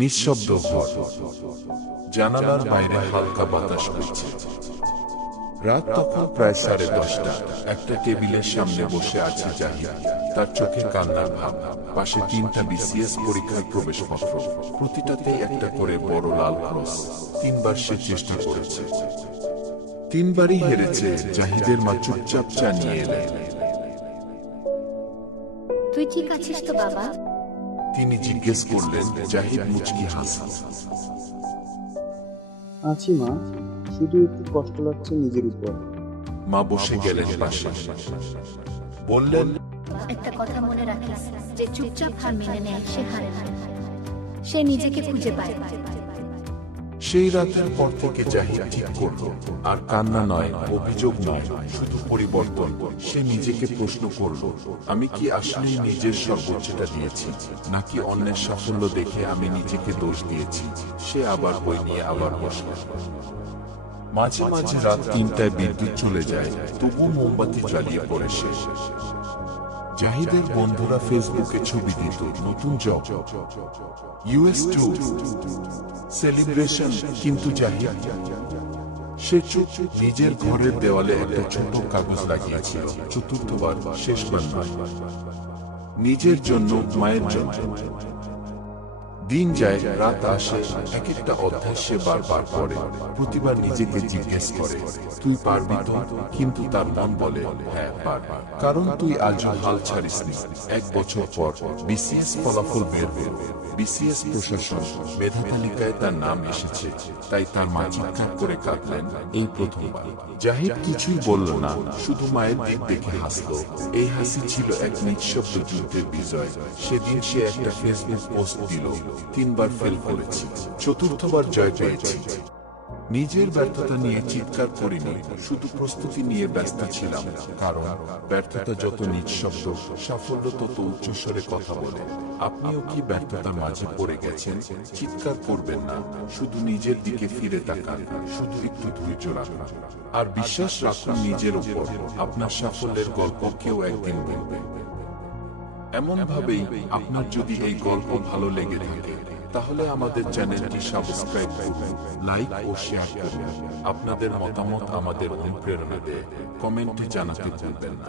নিঃশব্দ ঘর, জানালার বাইরে হালকা বাতাস বইছে। রাত তখন প্রায় 10:30। একটা টেবিলের সামনে বসে আছে জাহিদ, তার চোখে কান্নার ভাব। পাশে 3টা বিসিএস পরীক্ষার প্রবেশপত্র, প্রতিটাতেই একটা করে বড় লাল ক্রস। 3বার সে চেষ্টা করেছে, 3বারই হেরেছে। জাহিদের মা চুপচাপ চা নিয়ে এলেন। তুই ঠিক আছিস তো বাবা? তিনি জিজ্ঞেস করলেন। জাহিদ মুচকি হাসল। আছি মা, শুধু একটু কষ্ট লাগছে নিজের উপর। মা বসে গেলেন পাশে, বললেন, একটা কথা মনে রাখিস, যে চুপচাপ হার মেনে নেয় সে হারে না, সে নিজেকে খুঁজে পায়। সেই রাতের পর থেকে জাহিদ ঠিক করল, আর কান্না নয়, অভিযোগ নয়, শুধু পরিবর্তন। সে নিজেকে প্রশ্ন করল, আমি কি আসলে নিজের সর্বোচ্চটা দিয়েছি, নাকি অন্যের সাফল্য দেখে আমি নিজেকে দোষ দিয়েছি? সে আবার বই নিয়ে আবার বসল। মাঝে মাঝে রাত 3টায় বিদ্যুৎ চলে যায়, তবু মোমবাতি জ্বালিয়ে পড়ে সে। জাহিদের বন্ধুরা ফেসবুকে ছবি দিত, নতুন জব, US2 সেলিব্রেশন, কিন্তু জাহিদ সে চুপ। নিজের ঘরের দেওয়ালে একটা ছোট কাগজ লাগিয়েছিল, চতুর্থবার, শেষবার নয়, নিজের জন্য, মায়ের জন্য। দিন যায়, রাত আসে, এক একটা অধ্যায় সে বারবার পড়ে। প্রতিবার নিজেকে জিজ্ঞেস করে, তুই পারবি তো? কিন্তু তার মন বলে, হ্যাঁ পারবি, কারণ তুই আজও হাল ছাড়িসনি। 1 বছর পর বিসিএস ফলাফল বের হল। বিসিএস প্রশাসন মেধা তালিকায় তার নাম এসেছে। তাই তার মা চিৎকার করে কাঁদলেন, এই প্রথমবার। জাহিদ কিছুই বলল না, শুধু মায়ের দিক দেখে হাসল। এই হাসি ছিল এক নিঃশব্দ যুদ্ধের বিজয়। সেদিন সে একটা ফেসবুক পোস্ট দিল, 3বার ফেল করেছি, 4র্থবার জয় পেয়েছি। নিজের ব্যর্থতা নিয়ে চিৎকার করিনি, শুধু প্রস্তুতি নিয়ে ব্যস্ত ছিলাম। কারণ ব্যর্থতা যত নিঃশব্দ, সাফল্য তত উচ্চস্বরে কথা বলে। আপনিও কি ব্যর্থতার মাঝে পড়ে গেছেন? চিৎকার করবেন না, শুধু নিজের দিকে ফিরে তাকান, শুধু একটু ধৈর্য রাখুন, আর বিশ্বাস রাখুন নিজের উপর। আপনার সাফল্যের গল্প কেউ একদিন বলবে। এমন ভাবেই, আপনার যদি এই গল্প ভালো লেগে থাকে, তাহলে আমাদের চ্যানেলটি সাবস্ক্রাইব করুন, লাইক ও শেয়ার করুন। আপনাদের মতামত আমাদের অনুপ্রেরণা দেয়। কমেন্টে জানাতে ভুলবেন না।